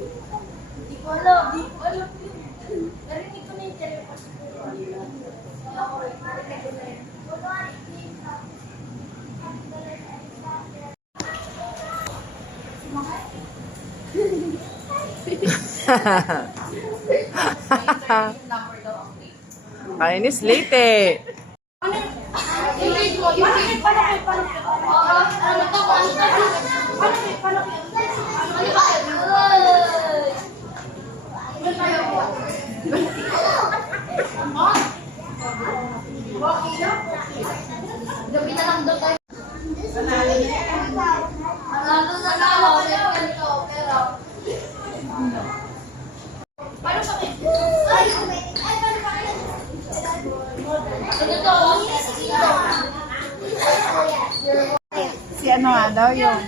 Di ko alam. Di ko alam. Narinig ko na yung telephone. Kainis late eh. Gabi na lang daw tayo. Manalo na ako. Pero paano sa akin? Ay, paano sa akin? Ano to? Si ano nga daw yung...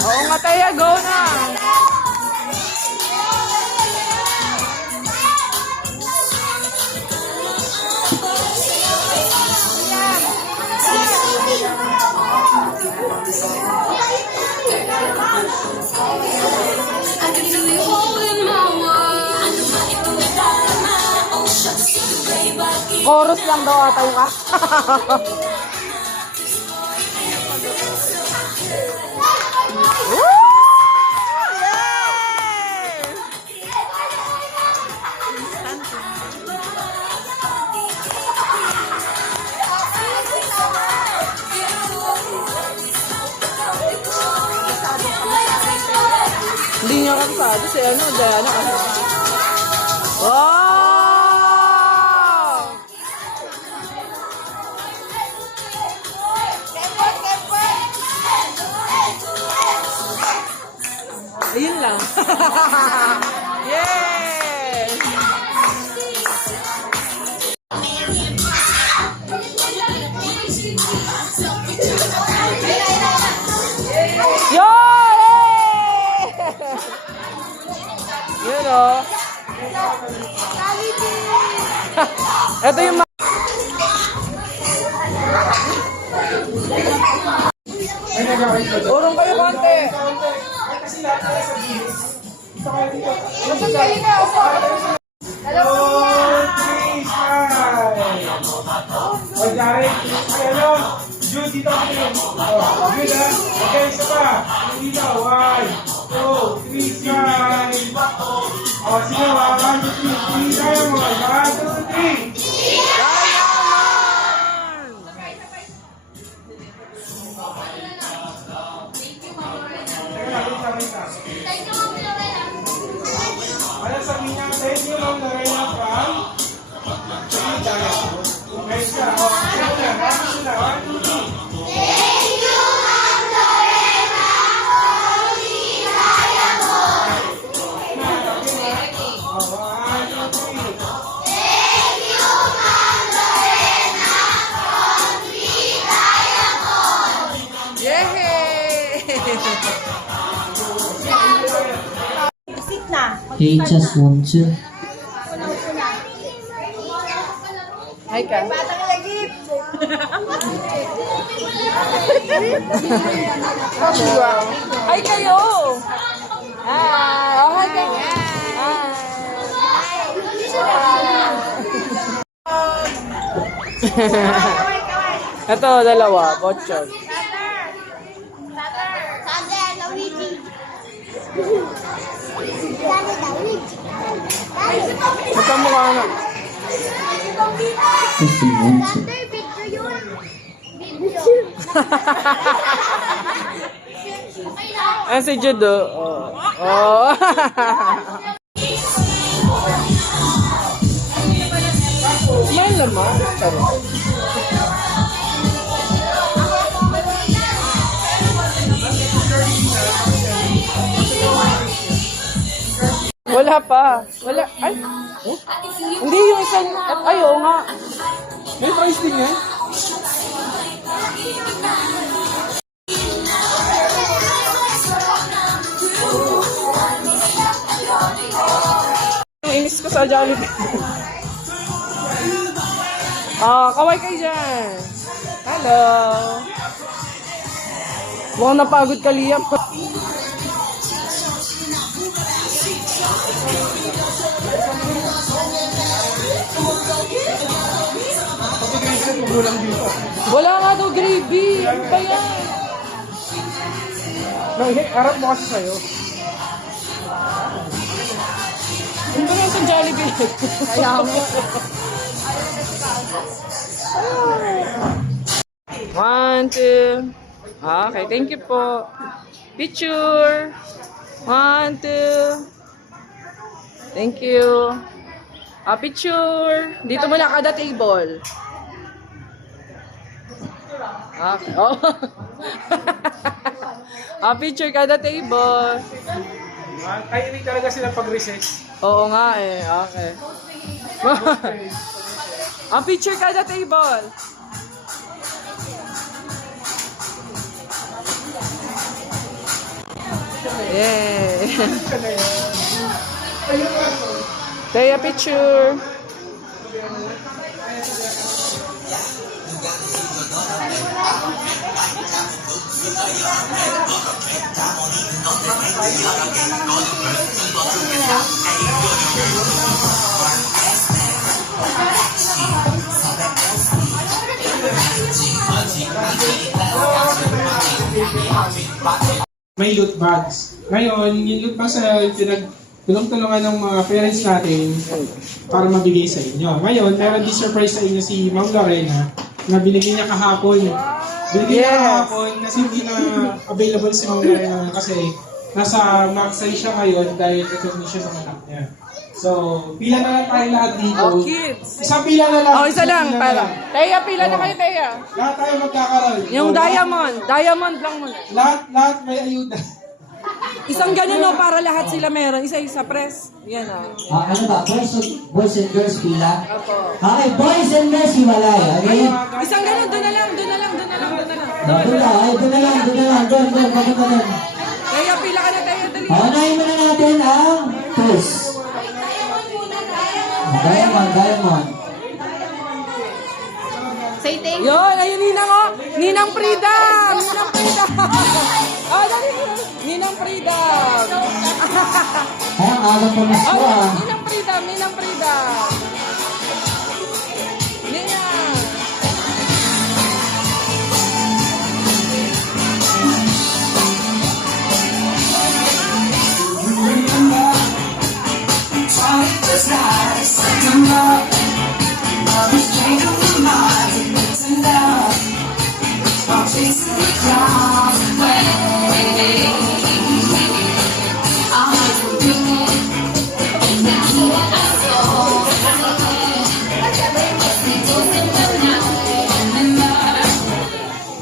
Oo nga tayo, go na! Chorus lang daw ata yung Hindi niya kasado si ano, Diana kasi. Wow! Ayun lang. Yay! Yo! Yun o. Ito yung urong kayo konti. Nasaan kayo na? Jude, dito ako yun. Jude, ha? Okay, isa pa. Dito, 1, 2, 3, smile. O, sige, 1, 2, 3. Kaya mo. 1, 2, 3. Ano sabihin niya? Thank you, Ma'am Lorena from Guys ka. O, sige na. Tapos sila. 1, 2, 3. They just want to. Hi ka. Hi kayo. Hi. Oh, hi kayo. Hi. Ito, dalawa. Botchog. Magkamukha na. Thunder, picture yun. Video. Okay na. Ah, si Judo. Oh. Oh. Smile naman. Wala pa. Wala. Ay. Oh? Hindi yung isang. Ay, oo nga. May price din yan? Yung inis ko sa Jollibee. Ah, kaway kayo dyan. Hello. Mukhang napagod ka, Liam. Wala nga daw gravy. Ano ba yan? Harap mo kasi sa'yo. Ano ba yan sa Jollibee? Kaya mo. One, two. Okay, thank you po. Picture. One, two. Thank you. Picture. Dito muna kada table. Okay. Oh. Picture kada table. Kaya talaga sila pag-recess. Oo nga eh. Okay. Picture kada table. Yay. Kaya picture. May loot bags. Ngayon, yung loot bags na tulong-tulungan ng mga parents natin para mabigay sa inyo. Ngayon, meron din surprise sa inyo si Ma'am Lorena na binigay niya kahapon. Binigay niya kahapon kasi hindi na available si Ma'am Lorena kasi nasa max size siya ngayon dahil recognition ng anak niya. So, pila na lang tayo lahat dito. Oh, kids. Isang pila na lang. Oh, isa lang. pila na Para. lang. Teya, pila na kayo, Teya. Lahat tayo magkakaroon. Yung So, diamond. Diamond lang muna. Lahat may ayuda. Isang ganun no, para lahat sila meron. Isa-isa press. Yan o. Ano ba? Boys and girls pila? Opo. Okay, boys and girls hiwalay. Okay? Isang ganun, doon na lang, doon na lang, doon na lang, doon na lang. Doon na, ay, doon na lang. Doon, papunta doon. Teya, pila ka na, Teya, dali. Unahin muna natin ang quiz. Diamond. Say thank you. Yun, ayun, Ninang o. Ninang Freedom! Ninang Freedom! Oh, dali. Ninang Freedom! Ay, ang alam po mas ko Oh, ah. Ninang Freedom, Ninang Freedom! Ninang!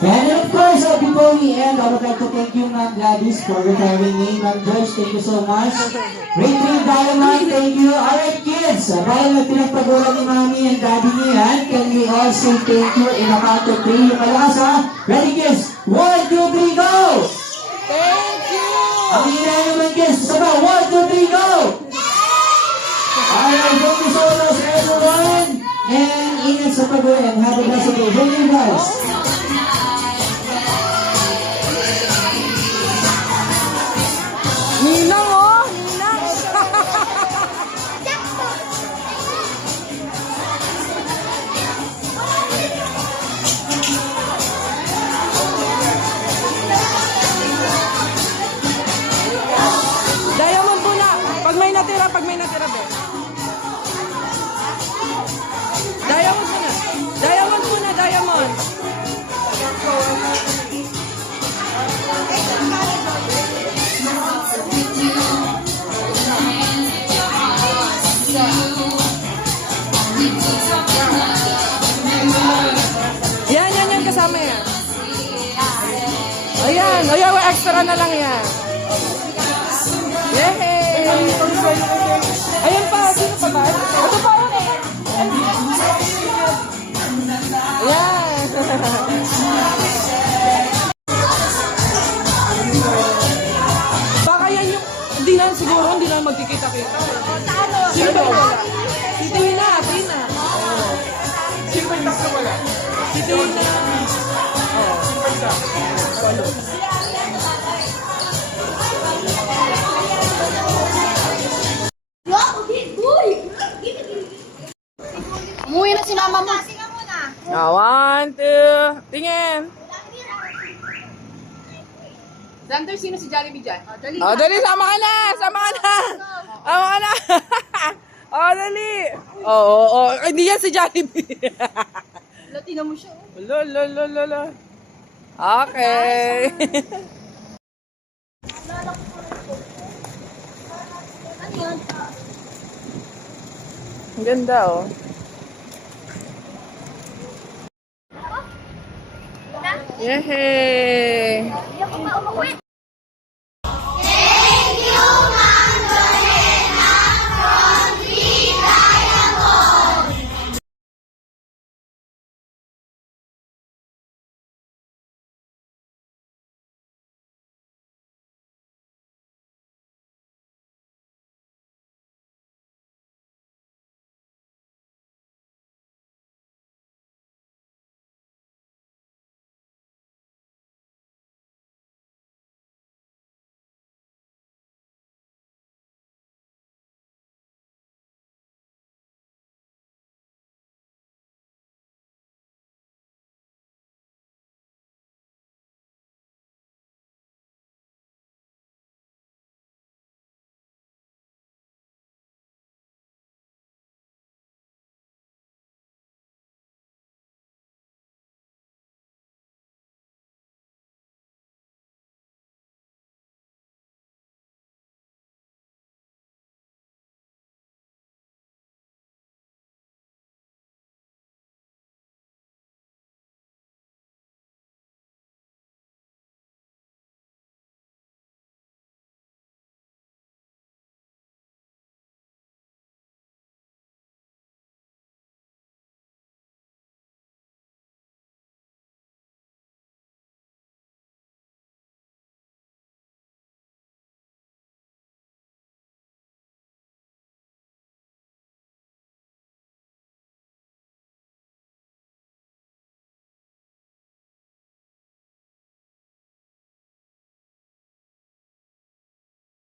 And of course, before we end, I would like to thank you, Ma'am Gladys, for retiring me. Ma'am Joyce, thank you so much. Rachel Diamond, thank you. Alright, kids, dahil na pinagpagulan ni Mami and Daddy niyan, can we all say thank you in a count of 3? Yung malakas ha? Ready, kids? 1, 2, 3, go! Thank you! Ang hina naman, kids. Saba, 1, 2, 3, go! Alright, thank you so much, everyone. And ingat sa pag-uwi and have a blessed day. Thank you, guys. Ninang oh! Ninang! Diamond po na. Pag may natira, be. Diamond muna. Diamond muna, diamond. Yan, kasama yan. Ayan, extra na lang yan. Yehey! Ayan pa, sino pa ba? Ito pa, ayan. Baka yan yung, hindi na magkikita-kita. Sino ba wala? Si Tina. Sino ba yung tax na wala? Si Tina. Sino ba yung tax? Umuwi na si mama mo. One, two, tingin. Xander, sino si Jollibee dyan? Oh, dali, sama ka na. Sama ka na. Oh, dali. Oh. Hindi yan si Jollibee. Latina mo siya. Lolo. Okay. Ang ganda, oh. Yehey!